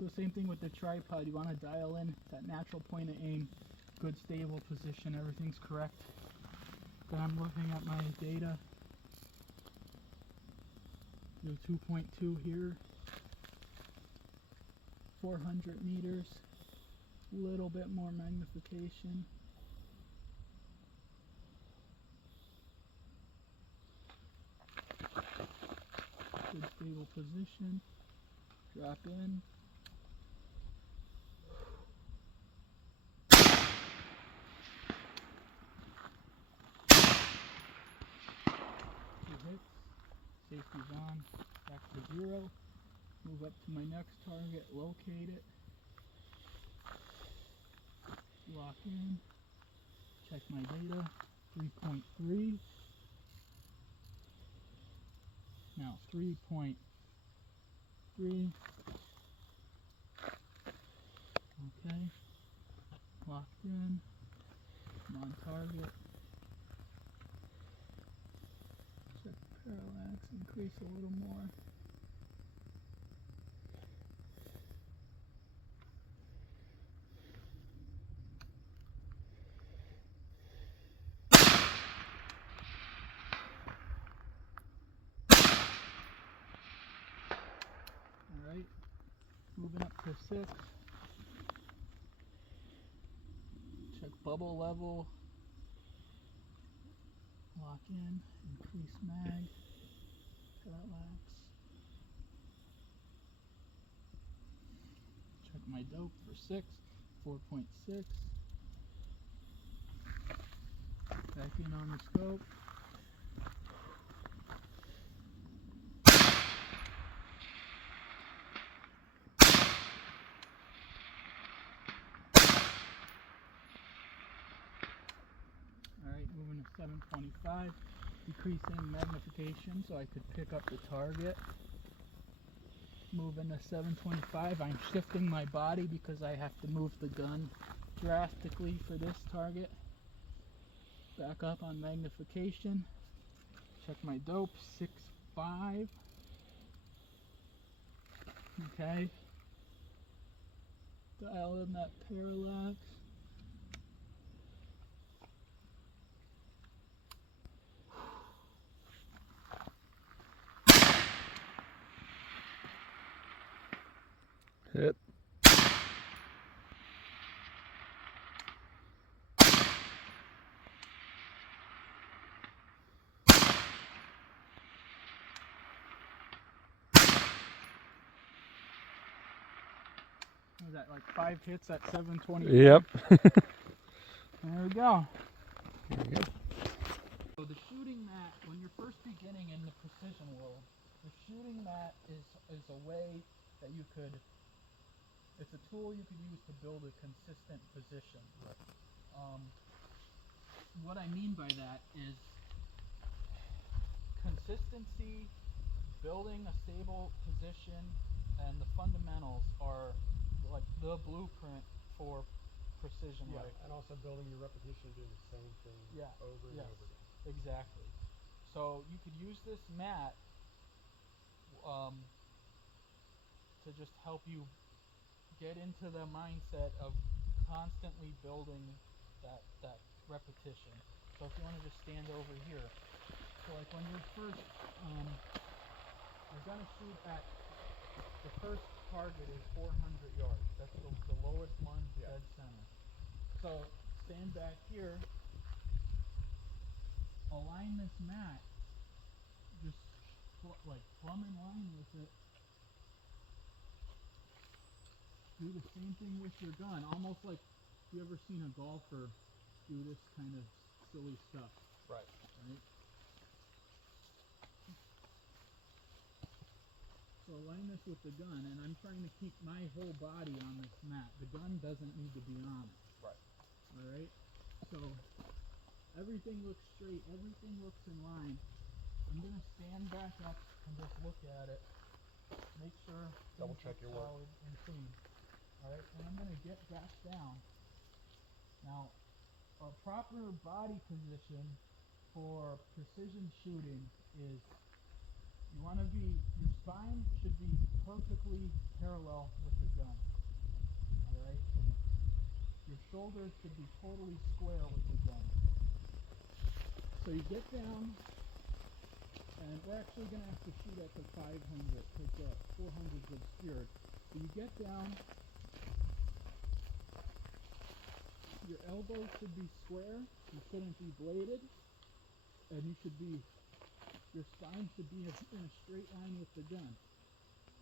So same thing with the tripod, you want to dial in that natural point of aim, good stable position, everything's correct. Then I'm looking at my data. Do 2.2 here, 400 meters, little bit more magnification. Good stable position, drop in. 2 hits, safety's on, back to 0. Move up to my next target, locate it, lock in, check my data, 3.3, now 3.3, okay, locked in, I'm on target, check parallax, increase a little more. Alright, moving up to 6. Check bubble level. Lock in, increase mag, parallax. Check my dope for 6, 4.6. Back in on the scope. Alright, moving to 725, decreasing magnification so I could pick up the target. Moving to 725, I'm shifting my body because I have to move the gun drastically for this target. Back up on magnification. Check my dope, 6.5. Okay. Dial in that parallax. Hit. Was that like 5 hits at 720? Yep. There we go. There we go. So the shooting mat, when you're first beginning in the precision world, the shooting mat is a way that you could, it's a tool you could use to build a consistent position. What I mean by that is consistency, building a stable position, and the fundamentals are like the blueprint for precision rifle. And also building your repetition of doing the same thing over and over again. Exactly. So you could use this mat to just help you get into the mindset of constantly building that repetition. So if you want to just stand over here, so like when you're first, you're gonna shoot at the first target is 400 yards. That's the lowest one, dead center. So stand back here, align this mat, just like plumb in line with it. Do the same thing with your gun, almost like you ever seen a golfer do this kind of silly stuff. Right. So align this with the gun, and I'm trying to keep my whole body on this mat. The gun doesn't need to be on it. Right. Alright? So everything looks straight, everything looks in line. I'm going to stand back up and just look at it. Make sure Double check your work. solid and clean. Alright, and I'm going to get back down. Now, a proper body position for precision shooting is You want to be, your spine should be perfectly parallel with the gun. Alright? Your shoulders should be totally square with the gun. So you get down, and we're actually going to have to shoot at the 500 because the 400 is obscured. So you get down, your elbows should be square, you shouldn't be bladed, and your spine should be in a straight line with the gun.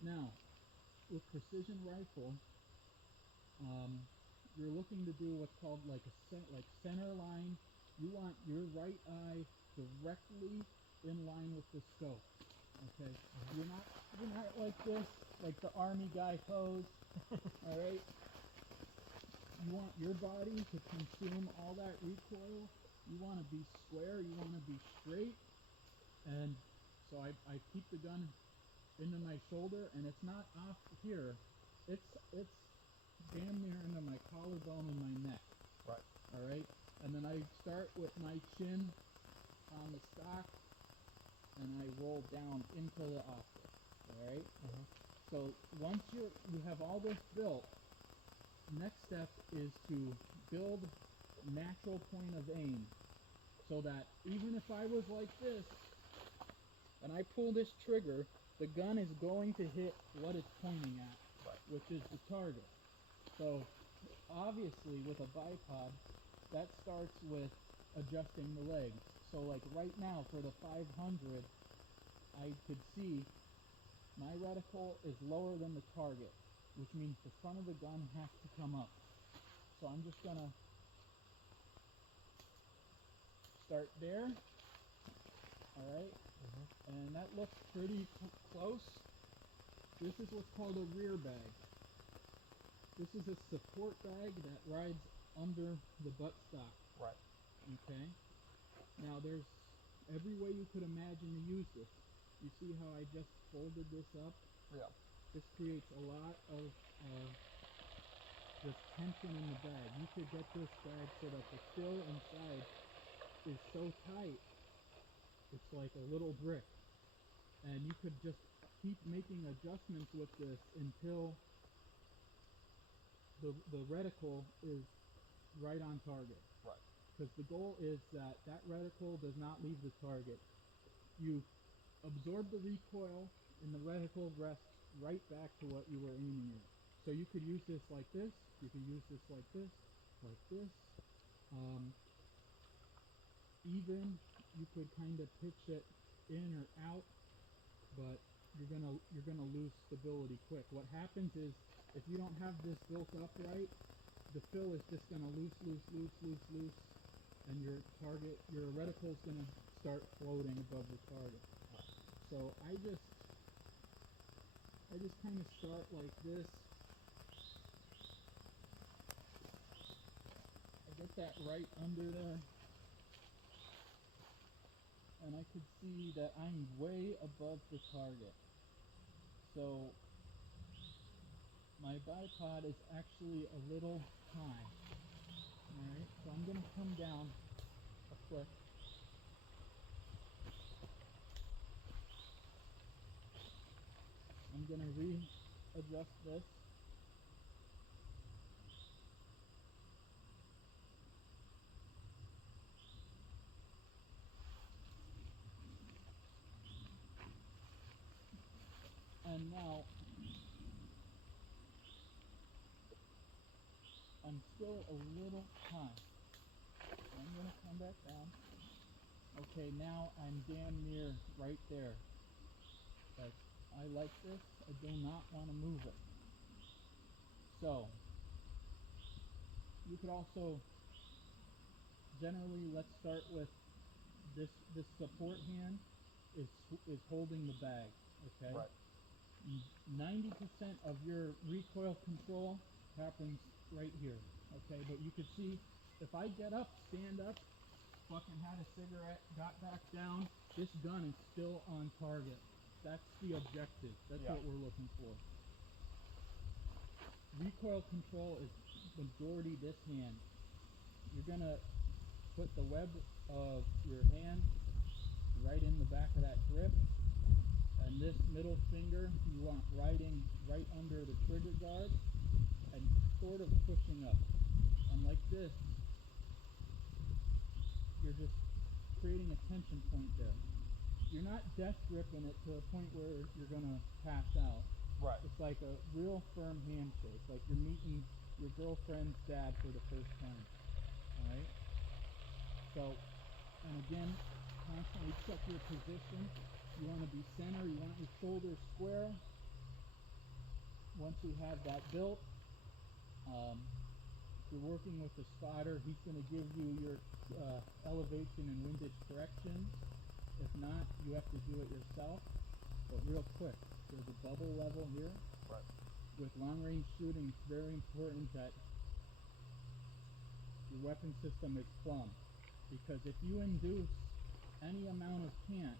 Now, with precision rifle, you're looking to do what's called like center line. You want your right eye directly in line with the scope. Okay, you're not like this, like the army guy pose. All right. You want your body to consume all that recoil. You want to be square. You want to be straight. And so I keep the gun into my shoulder, and it's not off here. It's damn near into my collarbone and my neck. Right. All right. And then I start with my chin on the stock, and I roll down into the optic. All right. So once you have all this built, next step is to build natural point of aim, so that even if I was like this and I pull this trigger, the gun is going to hit what it's pointing at, right, which is the target. So obviously with a bipod, that starts with adjusting the legs. So like right now for the 500, I could see my reticle is lower than the target, which means the front of the gun has to come up. So I'm just going to start there. All right. And that looks pretty close. This is what's called a rear bag. This is a support bag that rides under the buttstock. Right. Okay. Now there's every way you could imagine to use this. You see how I just folded this up? Yeah. This creates a lot of just tension in the bag. You could get this bag so that the fill inside is so tight, it's like a little brick. And you could just keep making adjustments with this until the reticle is right on target. Right. Because the goal is that reticle does not leave the target. You absorb the recoil, and the reticle rests right back to what you were aiming at. So you could use this like this. You could use this like this, like this. Even you could kind of pitch it in or out, but you're gonna lose stability quick. What happens is if you don't have this built up right, the fill is just gonna loose, and your reticle is gonna start floating above the target. So I just kind of start like this. I get that right under there, and I could see that I'm way above the target. So my bipod is actually a little high. Alright, so I'm going to come down a click. I'm going to readjust this. And now I'm still a little high. I'm going to come back down. Okay, now I'm damn near right there. But I like this. I do not want to move it. So you could also generally, let's start with this support hand is holding the bag. Okay. Right. 90% of your recoil control happens right here, okay? But you can see, if I get up, stand up, fucking had a cigarette, got back down, this gun is still on target. That's the objective. That's what we're looking for. Recoil control is majority this hand. You're gonna put the web of your hand right in the back of that grip, And this middle finger you want riding right under the trigger guard and sort of pushing up. And like this, you're just creating a tension point there. You're not death gripping it to a point where you're going to pass out. Right. It's like a real firm handshake, like you're meeting your girlfriend's dad for the first time. All right? So, and again, constantly check your position. You want to be center, you want your shoulders square. Once you have that built, if you're working with the spotter, he's going to give you your elevation and windage corrections. If not, you have to do it yourself. But real quick, there's a bubble level here. Right. With long-range shooting, it's very important that your weapon system is plumb. Because if you induce any amount of cant,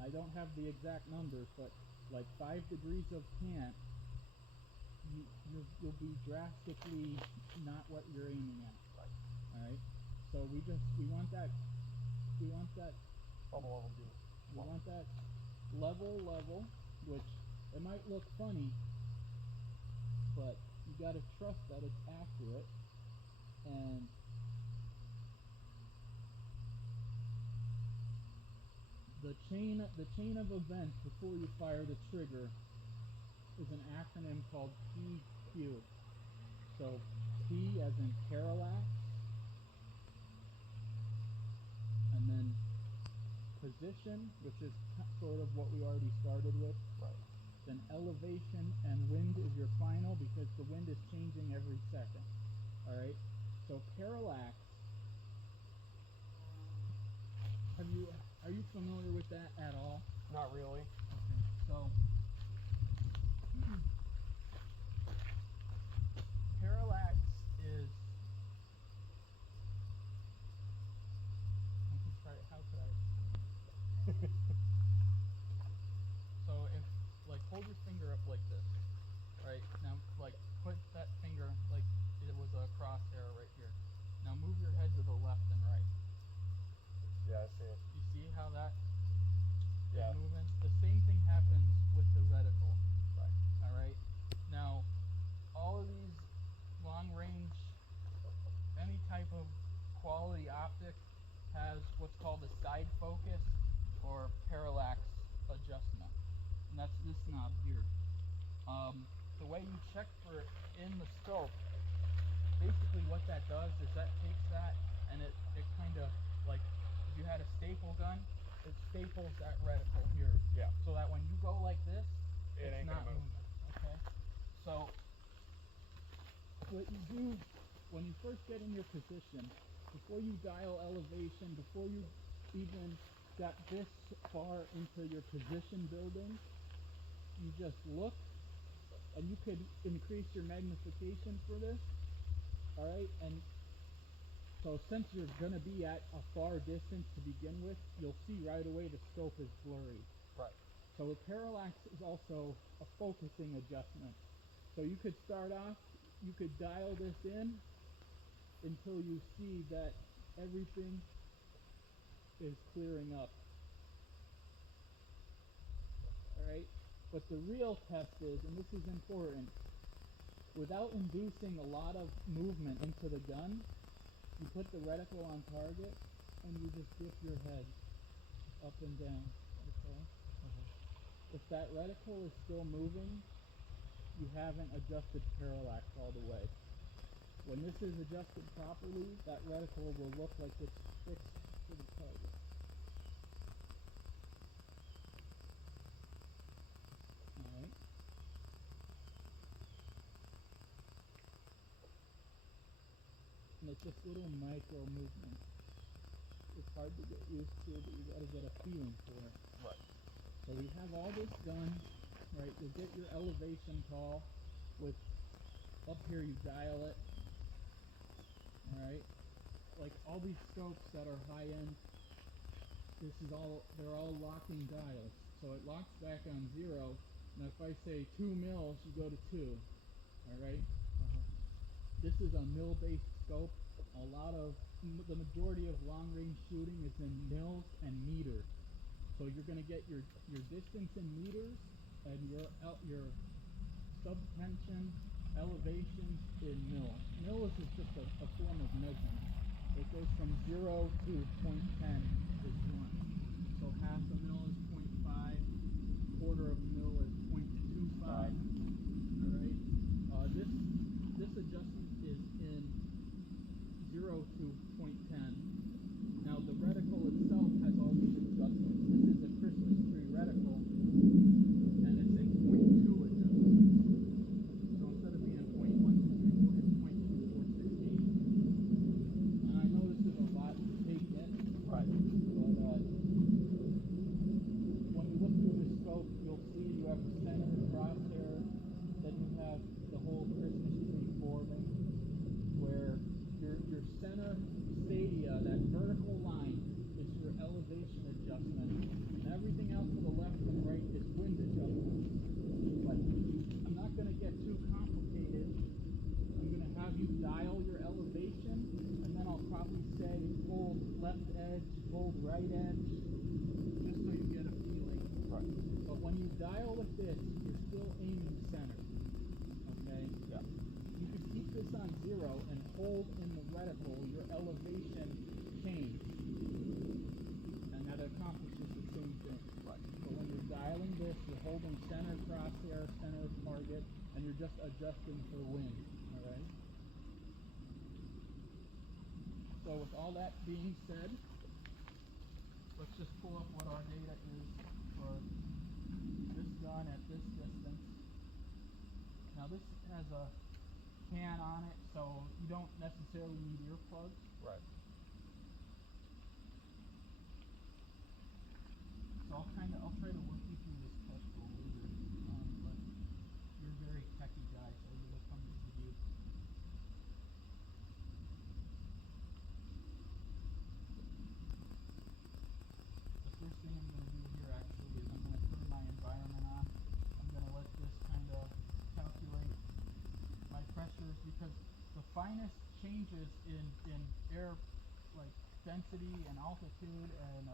I don't have the exact numbers, but like 5 degrees of cant, you'll be drastically not what you're aiming at. Right. All right. So we want that bubble level view. We want that level, which it might look funny, but you got to trust that it's accurate. And the chain of events before you fire the trigger is an acronym called PQ. So P as in parallax, and then position, which is sort of what we already started with. Right. Then elevation and wind is your final, because the wind is changing every second. All right. So parallax. Are you familiar with that at all? Not really. Okay. So parallax is. How could I? So if, like, hold your finger up like this, right? Now, like, put that finger like it was a crosshair right here. Now move your head to the left and right. Yeah, I see it. You see how that Yeah. is moving? The same thing happens with the reticle. Right. All right. Now, all of these long range, any type of quality optic has what's called a side focus or parallax adjustment, and that's this knob here. The way you check for it in the scope, basically what that does is that takes that and it kind of, like if you had a staple gun, it staples that reticle here. Yeah. So that when you go like this, it it's ain't not gonna move. moving. Okay. So what you do when you first get in your position, before you dial elevation, before you even got this far into your position building, you just look, and you could increase your magnification for this. All right. And so since you're going to be at a far distance to begin with, you'll see right away the scope is blurry. Right. So the parallax is also a focusing adjustment. So you could start off, you could dial this in until you see that everything is clearing up. All right. But the real test is, and this is important, without inducing a lot of movement into the gun, you put the reticle on target and you just dip your head up and down. Okay. If that reticle is still moving, you haven't adjusted parallax all the way. When this is adjusted properly, that reticle will look like it's fixed to the target. Alright. And it's just little micro movements. It's hard to get used to, but you gotta get a feeling for it. Right. So we have all this done, right? You'll get your elevation call with, up here you dial it, alright? Like all these scopes that are high end, they're all locking dials. So it locks back on 0. Now if I say 2 mils, you go to 2, alright? This is a mil-based scope. The majority of long-range shooting is in mils and meters. So you're going to get your distance in meters and your subtension elevations in mil. Mil is just a form of measurement. It goes from 0 to 0.10 is 1. So half a mil is 0.5, quarter of a mil is 0.25. All right. This adjustment is in 0 to 0.10. Now the reticle itself has all these adjustments. This is a Christmas tree reticle, and it's a 0.2 adjustment. So instead of being 0.124, it's 0.2468. And I know this is a lot to take in, Right. but when you look through the scope, you'll see you have the center crosshair, then you have the whole Christmas tree forming, where your center stadia, that vertical line, is your elevation adjustment, and everything else to the left and right is wind adjustment. But I'm not going to get too complicated. I'm going to have you dial your elevation, and then I'll probably say hold left edge, hold right edge, just so you get a feeling. Right. But when you dial with this, you're still aiming center. Okay? Yeah. You could keep this on 0 and hold in the reticle your elevation change, and that accomplishes the same thing. Right. But when you're dialing this, you're holding center crosshair, center target, and you're just adjusting for wind. All right. So with all that being said, let's just pull up what our data is for this gun at this distance. Now this has a can on it, so you don't necessarily need earplugs. Right. So I'll try to work you through this test a little later. But you're a very techy guy, so it'll come easy to you. The first thing I'm going to do here actually is I'm going to turn my environment on. I'm going to let this kind of calculate my pressures, because the finest changes in air, like density and altitude and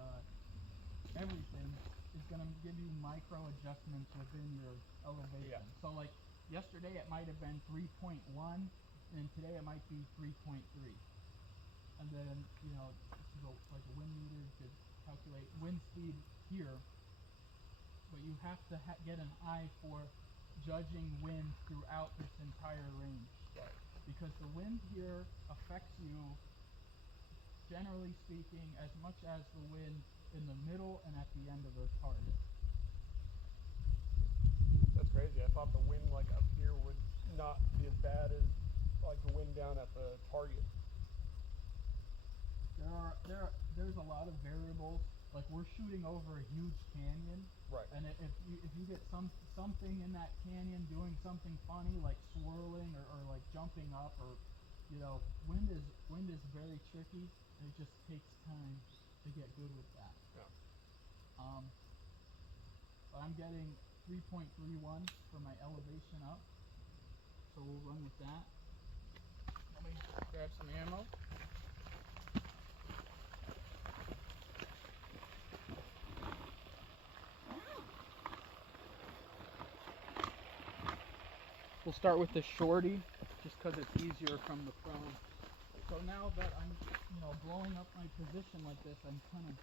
everything, is going to give you micro adjustments within your elevation. Yeah. So like yesterday it might have been 3.1, and today it might be 3.3. And then, you know, this is like a wind meter. You could calculate wind speed here, but you have to get an eye for judging wind throughout this entire range. Right. Because the wind here affects you, generally speaking, as much as the wind in the middle and at the end of the target. That's crazy. I thought the wind like up here would not be as bad as like the wind down at the target. There's a lot of variables. Like we're shooting over a huge canyon, Right. and if you get something in that canyon doing something funny like swirling or like jumping up, or you know, wind is very tricky, and it just takes time to get good with that. Yeah. But I'm getting 3.31 for my elevation up, so we'll run with that. Let me grab some ammo. We'll start with the shorty, just because it's easier from the prone. So now that I'm, you know, blowing up my position like this, I'm kind of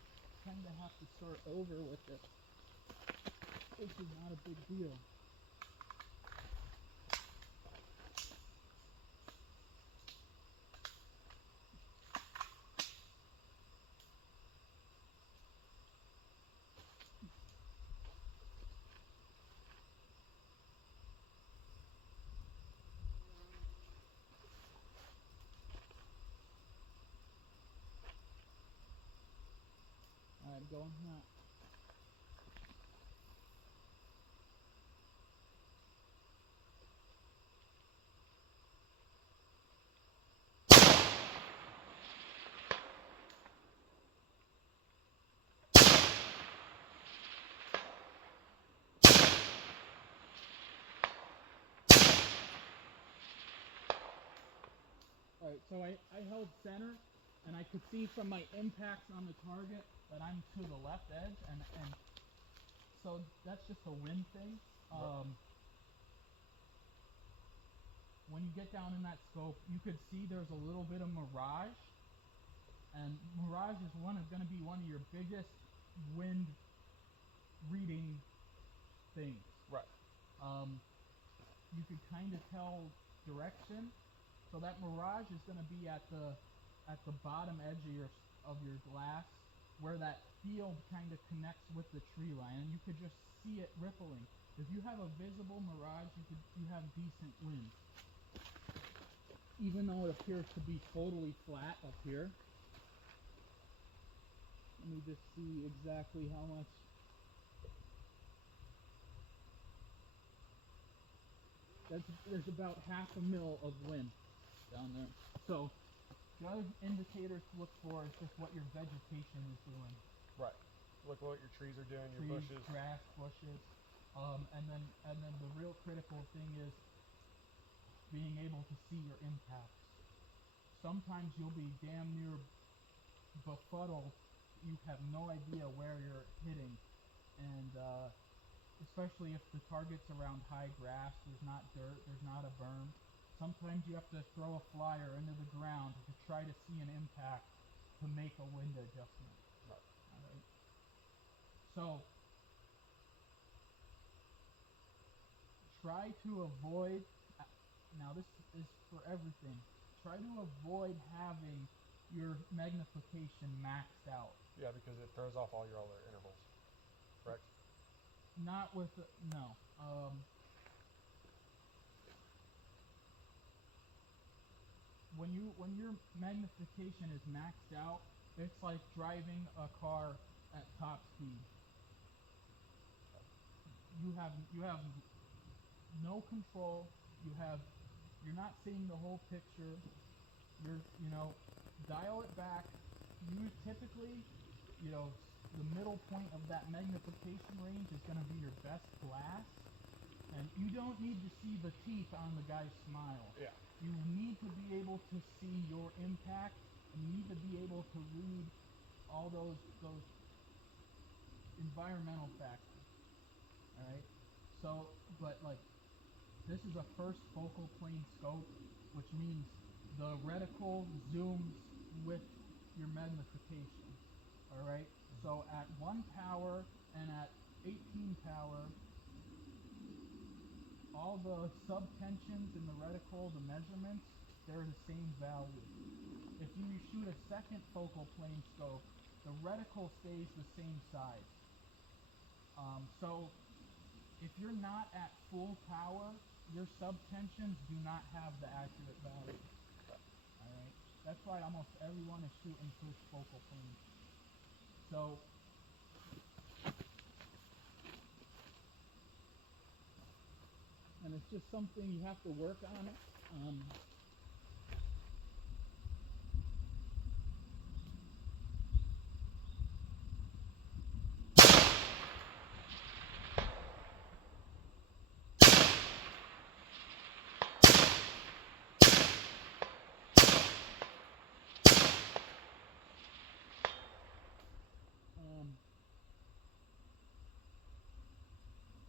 have to start over with it. This is not a big deal. Alright, go on that. Alright, so I held center, and I could see from my impacts on the target that I'm to the left edge, and so that's just a wind thing. When you get down in that scope, you could see there's a little bit of mirage, and mirage is going to be one of your biggest wind reading things. Right. You could kind of tell direction, so that mirage is going to be at the bottom edge of your glass, where that field kind of connects with the tree line, and you could just see it rippling. If you have a visible mirage, you have decent wind. Even though it appears to be totally flat up here. Let me just see exactly how much. There's about half a mil of wind down there. So the other indicator to look for is just what your vegetation is doing. Right. Look what your trees are doing, your Trees, bushes. grass, bushes. And then the real critical thing is being able to see your impacts. Sometimes you'll be damn near befuddled. You have no idea where you're hitting, and especially if the target's around high grass, there's not dirt, there's not a berm. Sometimes you have to throw a flyer into the ground to try to see an impact to make a wind adjustment. Right. All right. So try to avoid. Now this is for everything. Try to avoid having your magnification maxed out. Yeah, because it throws off all your other intervals. Correct? Not with no. When your magnification is maxed out, it's like driving a car at top speed. You have no control. You're not seeing the whole picture. Dial it back. You typically, the middle point of that magnification range is going to be your best glass, and you don't need to see the teeth on the guy's smile. Yeah. You need to be able to see your impact, and you need to be able to read all those environmental factors. All right. So, but like, this is a first focal plane scope, which means the reticle zooms with your magnification. All right. So at 1 power and at 18 power, all the subtensions in the reticle, the measurements, they're the same value. If you shoot a second focal plane scope, the reticle stays the same size. So if you're not at full power, your subtensions do not have the accurate value. All right. That's why almost everyone is shooting first focal plane. So and it's just something you have to work on it.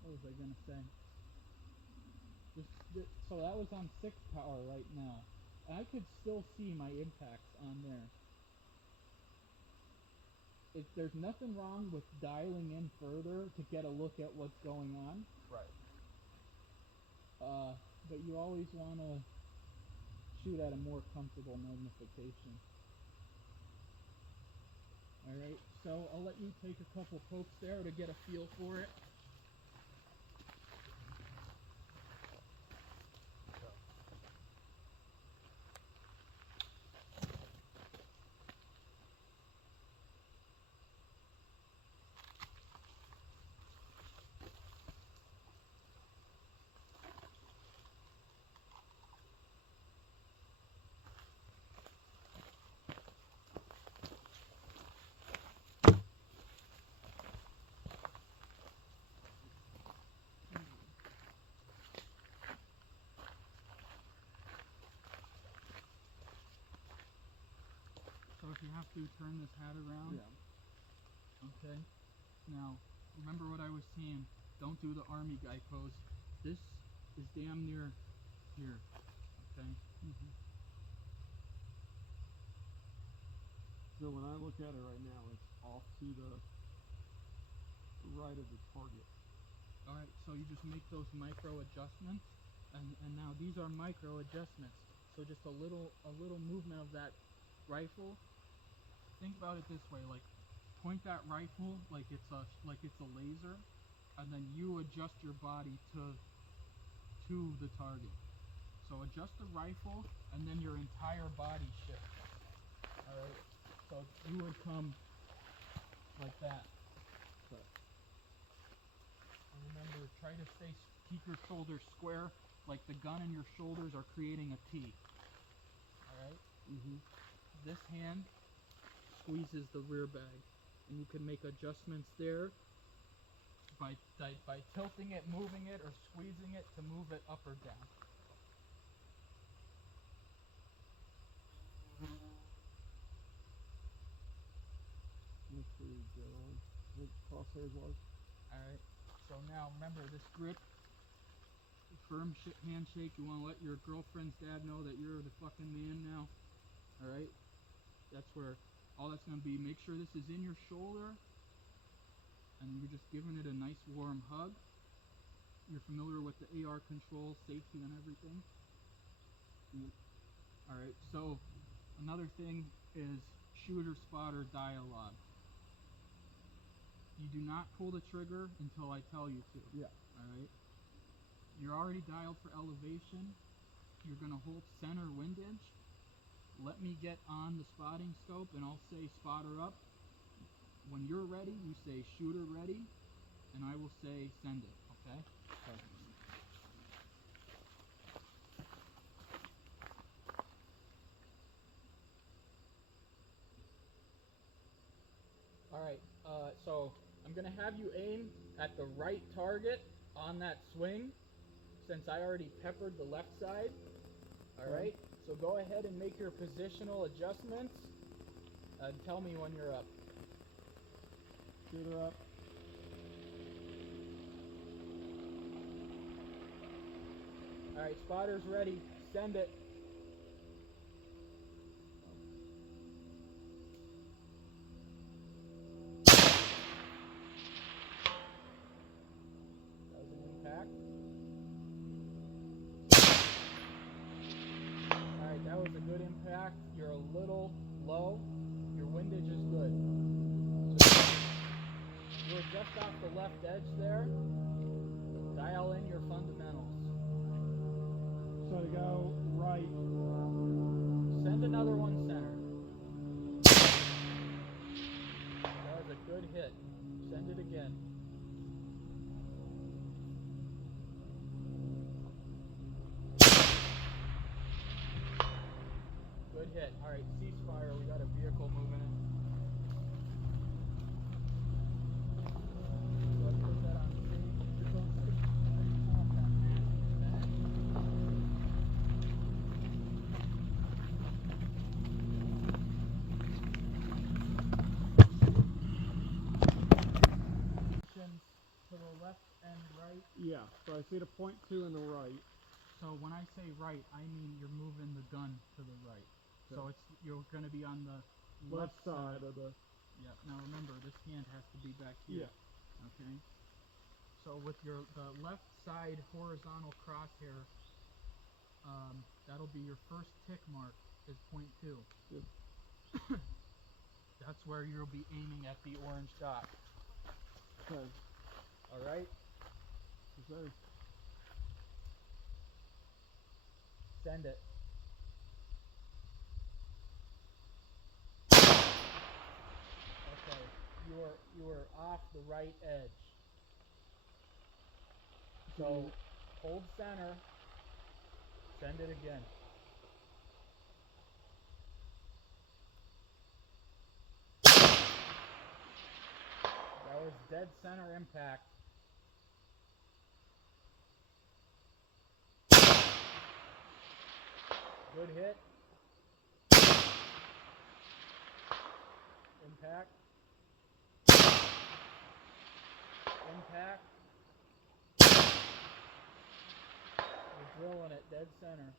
What was I gonna say? So that was on 6 power right now. And I could still see my impacts on there. There's nothing wrong with dialing in further to get a look at what's going on. Right. But you always want to shoot at a more comfortable magnification. Alright, so I'll let you take a couple pokes there to get a feel for it. So if you have to turn this hat around. Yeah. Okay? Now, remember what I was saying. Don't do the army guy pose. This is damn near here. Okay? Mm-hmm. So when I look at it right now, it's off to the right of the target. Alright, so you just make those micro adjustments, and now these are micro adjustments. So just a little movement of that rifle. Think about it this way, like point that rifle like it's a laser, and then you adjust your body to the target. So adjust the rifle, and then your entire body shifts. Alright? So you would come like that. Okay. And remember, try to keep your shoulders square, like the gun and your shoulders are creating a T. Alright? Mm-hmm. This hand squeezes the rear bag, and you can make adjustments there by tilting it, moving it, or squeezing it to move it up or down. Make sure you get on. Make crosshairs large. Alright, so now remember this grip, firm handshake. You want to let your girlfriend's dad know that you're the fucking man now. Alright? That's where all that's going to be. Make sure this is in your shoulder, and you're just giving it a nice warm hug. You're familiar with the AR control, safety, and everything? Mm. Alright, so another thing is shooter-spotter dialogue. You do not pull the trigger until I tell you to. Yeah. Alright? You're already dialed for elevation. You're going to hold center windage. Let me get on the spotting scope, and I'll say spotter up. When you're ready, you say shooter ready, and I will say send it. Okay? Okay. Alright, so I'm going to have you aim at the right target on that swing, since I already peppered the left side. Alright, so go ahead and make your positional adjustments, and tell me when you're up. Shooter up. Alright, spotter's ready. Send it. That was an impact. Alright, that was a good impact. You're a little low. Your windage is good. So you're just off the left edge there. Dial in your fundamentals. So to go right. Send another one center. That was a good hit. Send it again. Good hit. Alright, ceasefire. We got a vehicle moving in. Let's put that on to the left and right. Yeah. So I see the point 2 in the right. So when I say right, I mean you're moving the gun to the right. Okay. So you're going to be on the Left side of the. Yeah. Now remember, this hand has to be back here. Yeah. Okay. So with the left side horizontal crosshair, that'll be your first tick mark is point 2. Yep. That's where you'll be aiming at the orange dot. Okay. All right. Okay. Send it. Okay. You are off the right edge. So hold center. Send it again. That was dead center impact. Good hit. Impact. drilling it dead center.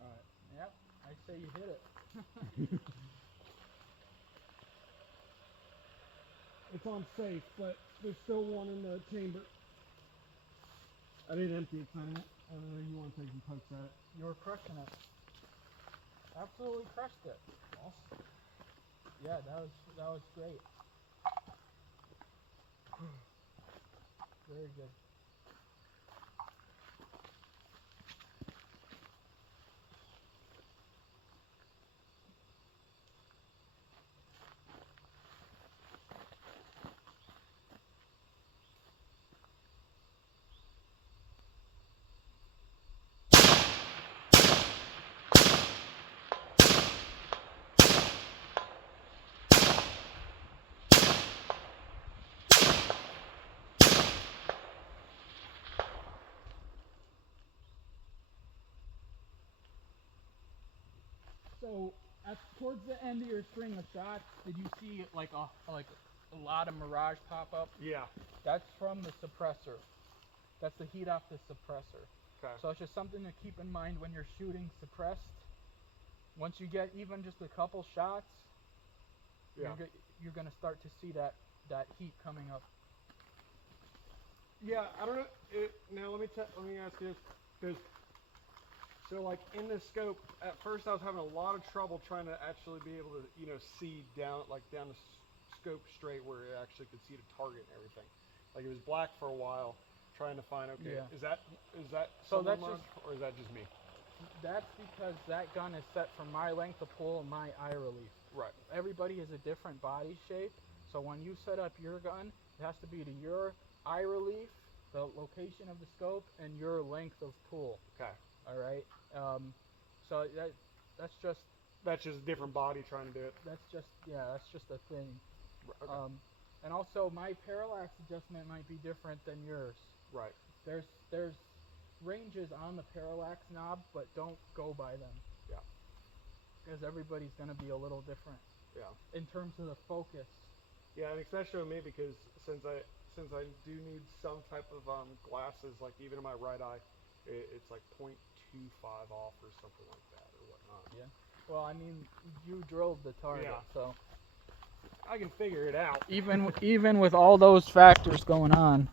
Alright, yep, I say you hit it. It's on safe, but there's still one in the chamber. I didn't empty it, so I don't know you want to take some pokes at it. You were crushing it. Absolutely crushed it. Awesome. Yeah, that was great. Very good. So, towards the end of your string of shots, did you see like a lot of mirage pop up? Yeah. That's from the suppressor. That's the heat off the suppressor. Okay. So it's just something to keep in mind when you're shooting suppressed. Once you get even just a couple shots, Yeah. you're gonna start to see that heat coming up. Yeah, I don't know. Now let me ask you this. So like in the scope, at first I was having a lot of trouble trying to actually be able to, see down the scope straight where it actually could see the target and everything. Like it was black for a while, trying to find Yeah. is that So someone that's or is that just me? That's because that gun is set for my length of pull and my eye relief. Right. Everybody has a different body shape, so when you set up your gun, it has to be to your eye relief, the location of the scope, and your length of pull. Okay. All right. So that's just a different body trying to do it. that's just a thing. Okay. And also my parallax adjustment might be different than yours. Right. There's ranges on the parallax knob, but don't go by them. Yeah. Because everybody's gonna be a little different. Yeah. In terms of the focus. Yeah, and especially with me because since I do need some type of glasses, like even in my right eye, it's like 0.25 off or something like that or whatnot. Yeah. Well, I mean, you drove the target, Yeah. so I can figure it out. even with all those factors going on.